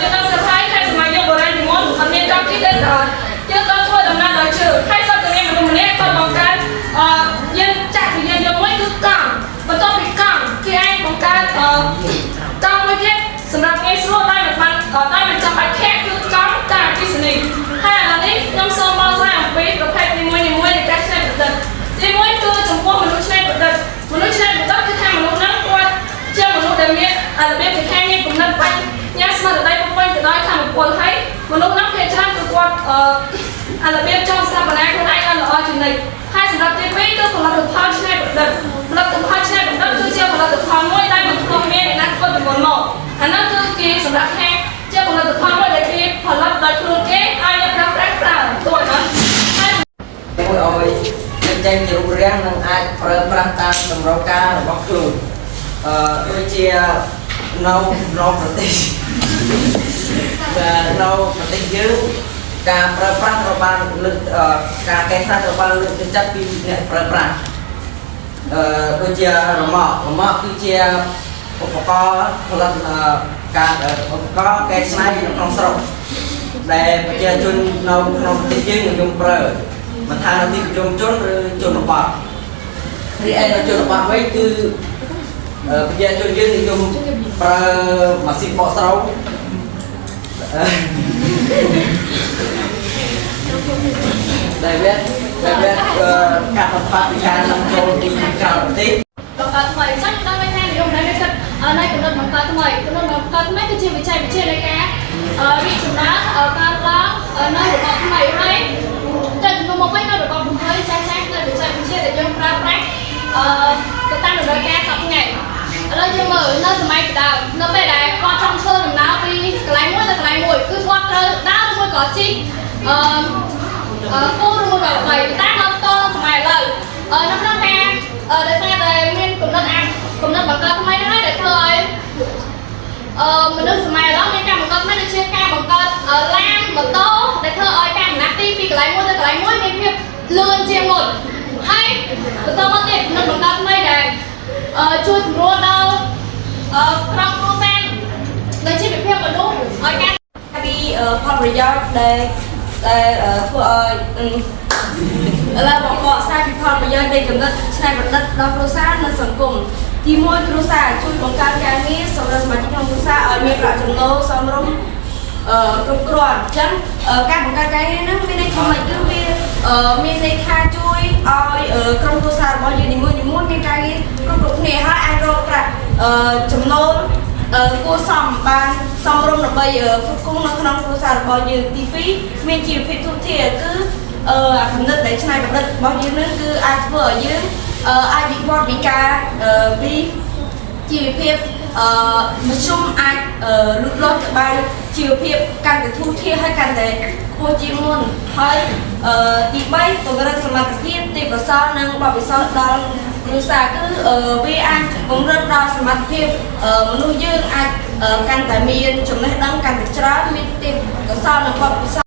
យើងនឹងសរសៃខែសម័យយកបុរាណពីមុនអត់មានកម្មវិធីដែលយើងក៏ធ្វើដំណើរដល់ជើខែសតមានមនុស្សម្នាក់ក៏បង្កើតយើងចាក់ពីយើងយកមួយគឺកង់បន្ទាប់ពីកង់គេឯងបង្កើតកង់មួយទៀតសម្រាប់ងាយស្រួលដោយមិនបានដោយមិនចាំបាច់ធាក់គឺកង់ការអគ្គិសនីហើយឥឡូវនេះខ្ញុំសូមបកស្រាយអំពីប្រភេទនីមួយៗនៃការច្នៃប្រឌិតទីមួយគឺចំពោះមនុស្សច្នៃប្រឌិតមនុស្សច្នៃប្រឌិតគឺថាមនុស្សហ្នឹងគាត់ជាមនុស្សដែលមានរបៀបពីខាងមានគំនិតបាញ់ញ៉ាំស្មារតីបំពេញទៅដោយធម៌ពលហើយមនុស្សហ្នឹងភាគច្រើនគឺគាត់របៀបចង់ស្ថាបនាខ្លួនឯងឲ្យល្អជានិច្ចហើយសម្រាប់ទី2គឺផលិតផលច្នៃប្រឌិតផលិតផលច្នៃប្រឌិតគឺជាផលិតផលមួយដែលមិនធ្លាប់មានអ្នកណាធ្វើពីមុនមកអានោះគឺគេសម្រាប់ខាងជាផលិតផលមួយដែលគេផលិតដោយខ្លួនគេឲ្យអ្នកប្រើប្រាស់ប្រើตัวហ្នឹងហើយមួយឲ្យចេញជារូបរាងនឹងអាចប្រើប្រាស់តាមតម្រូវការរបស់ខ្លួនដូចជានៅប្រទេសនៅប្រទេសយើងការប្រើប្រាស់ត្រូវបានលើកការកែច្នៃត្រូវបានលើកទឹកចិត្តពីអ្នកប្រើប្រាស់ដូចជារម៉កគឺជាឧបករណ៍ផលិតការឧបករណ៍កែច្នៃនៅក្នុងស្រុកដែលប្រជាជននៅក្នុងប្រទេសយើងនិយមប្រើមិនថានៅទីប្រជុំជនឬជនបទរីឯនៅជនបទវិញគឺប្រជាជនយើងនិយមប្រើម៉ាស៊ីនបកស្រូវដែលវាកាត់បន្ថយពីការនាំចូលពីក្រៅប្រទេសបង្កើតថ្មីចឹងដល់មិនថានិយមដែលគិតនៃកំណត់បង្កើតថ្មីគឺជាវិជានៃការរីកចម្រើនការឡើងនៅរបបថ្មីហើយតែជំនុំមកវិញនៅរបបថ្មីចាស់នៅវិជាដែលយើងប្រើប្រាស់ទៅតាមរដូវកាលសប្តាហ៍ឥឡូវយើងមើលនៅសម័យដើមនៅពេលដែលគាត់ចង់ធ្វើដំណើរពីកន្លែងមួយទៅកន្លែងមួយគឺគាត់ត្រូវដើរមួយក៏ជីកគោឬមួយក៏បីតាមដល់តសម័យឥឡូវនៅក្នុងការដោយសារតែមានកំណត់បង្កើតថ្មីហ្នឹងហើយដែលធ្វើឲ្យមនុស្សសម័យឥឡូវមានការបង្កើតថ្មីដូចជាការបង្កើតឡានម៉ូតូដែលធ្វើឲ្យការដំណើរទីពីកន្លែងមួយទៅកន្លែងមួយមានភាពលឿនជាងមុនហើយបន្តមកទៀតនឹងបង្កើតថ្មីដែលជួយសម្រួលដល់ក្រុមគ្រួសារដូចជាវិភាគមនុស្សឲ្យការពីផលប្រយោជន៍ដែលធ្វើឲ្យឥឡូវបងបកស្រាយពីផលប្រយោជន៍នៃកំណត់ច្នៃប្រឌិតដល់គ្រួសារនិងសង្គមទី1គ្រួសារជួយបង្កើនការងារសម្រាប់សមាជិកក្នុងគ្រួសារឲ្យមានប្រាក់ចំណូលសមរម្យគ្រប់គ្រាន់អញ្ចឹងការបង្កើនការងារហ្នឹងមានន័យថាគឺវាមានន័យថាជួយឲ្យក្រុមគ្រួសាររបស់យើងនីមួយៗមានការងារគ្រប់គ្នាហើយអាចរកប្រាក់ចំណូលគួរសមបានសមរម្យដើម្បីផ្គត់ផ្គង់នៅក្នុងគ្រួសាររបស់យើងទី2មានជីវភាពទូទៅគឺគំនិតដែលច្នៃប្រឌិតរបស់យើងនឹងគឺអាចធ្វើឲ្យយើងអាចវិវត្តពីការពីជីវភាពមធ្យមអាចលូតលាស់ទៅបានជីវភាពកាន់តែទូទៅហើយកាន់តែខ្ពស់ជាងមុនហើយទី3ពង្រឹងសមត្ថភាពទេពកោសល្យនិងបទពិសោធន៍ដល់គ្រួសារគឺវាអាចពង្រឹងដល់សមត្ថភាពមនុស្សយើងអាចកាន់តែមានចំណេះដឹងកាន់តែច្រើនមានទេពកោសល្យនិងបទពិសោធន៍